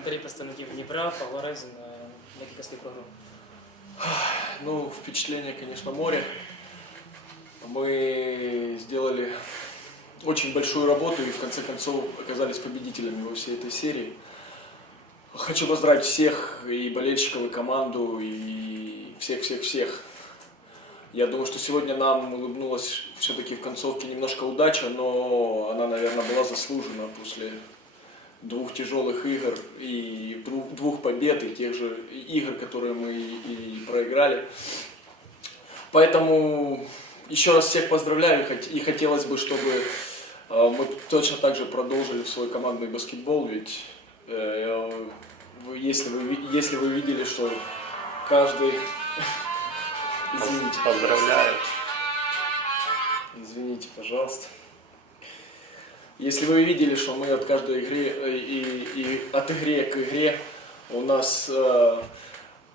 коментарі представників Дніпра, Павла Резін на декілька слів про гру. Ну, впечатление, конечно, море. Мы сделали очень большую работу и в конце концов оказались победителями во всей этой серии. Хочу поздравить всех, и болельщиков, и команду, и всех-всех-всех. Я думаю, что сегодня нам улыбнулась все-таки в концовке немножко удача, но она, наверное, была заслужена после двух тяжелых игр и двух, побед и тех же игр, которые мы и проиграли. Поэтому еще раз всех поздравляю и хот- и хотелось бы, чтобы э, мы точно так же продолжили свой командный баскетбол, ведь э, если, вы, если вы видели, что каждый... Извините. Поздравляю. Извините, пожалуйста. Если вы видели, что мы от каждой игры э, и, и от игры к игре у нас э,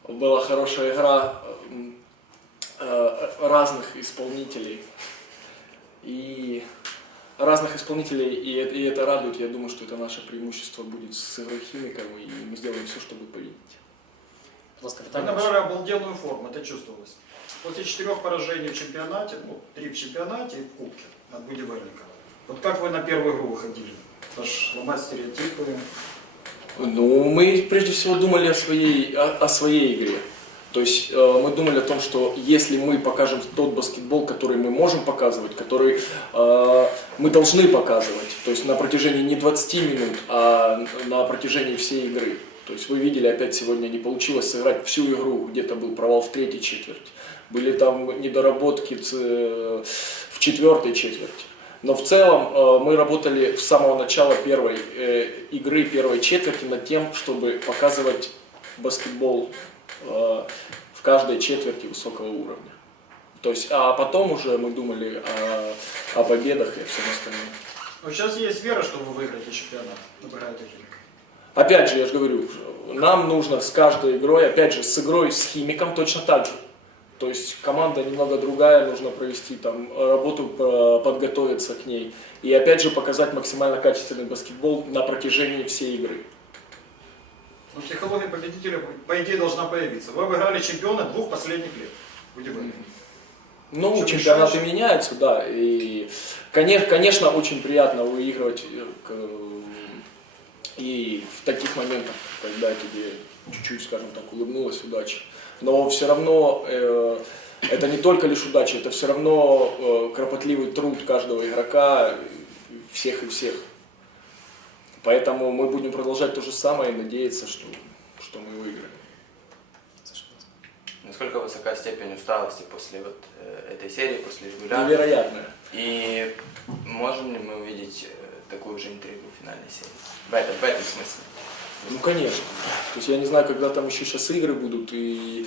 была хорошая игра м, э, разных исполнителей и разных исполнителей, и, это- и это радует. Я думаю, что это наше преимущество будет с игрой и мы сделаем все, чтобы победить. Питання. набрали обалденную форму, это чувствовалось. После четырех поражений в чемпионате, ну, три в чемпионате и в кубке от Будивельника. Вот как вы на первую игру выходили? Это ж ломать стереотипы. Ну, мы прежде всего думали о своей, о, о своей игре. То есть э, мы думали о том, что если мы покажем тот баскетбол, который мы можем показывать, который э, мы должны показывать, то есть на протяжении не 20 минут, а на протяжении всей игры. То есть вы видели, опять сегодня не получилось сыграть всю игру, где-то был провал в третьей четверти. Были там недоработки ц- в четвертой четверти. Но в целом э, мы работали с самого начала первой э, игры, первой четверти над тем, чтобы показывать баскетбол э, в каждой четверти высокого уровня. То есть, а потом уже мы думали о, о победах и о всем остальном. Но сейчас есть вера, что вы выиграете чемпионат. Набирают их. Опять же, я же говорю, нам нужно с каждой игрой, опять же, с игрой с химиком точно так же. То есть команда немного другая, нужно провести там работу, э, подготовиться к ней. И опять же показать максимально качественный баскетбол на протяжении всей игры. Но психология победителя, по идее, должна появиться. Вы обыграли чемпиона двух последних лет. Будивельника. Ну, Что, чемпионаты мешаешь? меняются, да. И, конечно, конечно, очень приятно выигрывать э, и таких моментах, когда тебе чуть-чуть, скажем так, улыбнулась удача. Но все равно э, это не только лишь удача, это все равно э, кропотливый труд каждого игрока, всех и всех. Поэтому мы будем продолжать то же самое и надеяться, что, что мы выиграем. Насколько высока степень усталости после вот э, этой серии, после регулярной? Невероятное. И можем ли мы увидеть такую же интригу в финальной серии? В этом, в этом смысле. Ну, конечно. То есть я не знаю, когда там еще сейчас игры будут и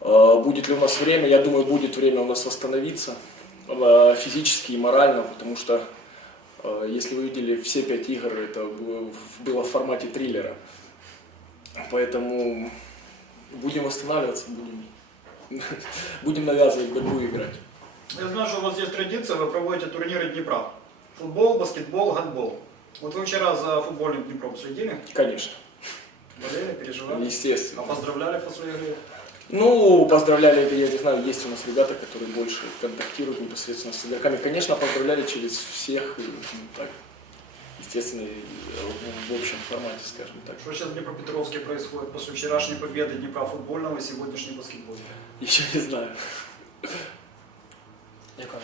э, будет ли у нас время. Я думаю, будет время у нас восстановиться э, физически и морально, потому что э, если вы видели все пять игр, это было, в- было в формате триллера. Поэтому будем восстанавливаться, будем, будем навязывать борьбу играть. Я знаю, что у вас есть традиция, вы проводите турниры Днепра. Футбол, баскетбол, гандбол. Вот вы вчера за футбольным Днепром следили? Конечно, Болели, переживали? естественно. А поздравляли по своей игре? Ну, поздравляли, я не знаю, есть у нас ребята, которые больше контактируют непосредственно с игроками. Конечно, поздравляли через всех, ну, так, естественно, в общем формате, скажем так. Что сейчас в Днепропетровске происходит после вчерашней победы Днепра футбольного и сегодняшней баскетбольного? Еще не знаю. Дякую.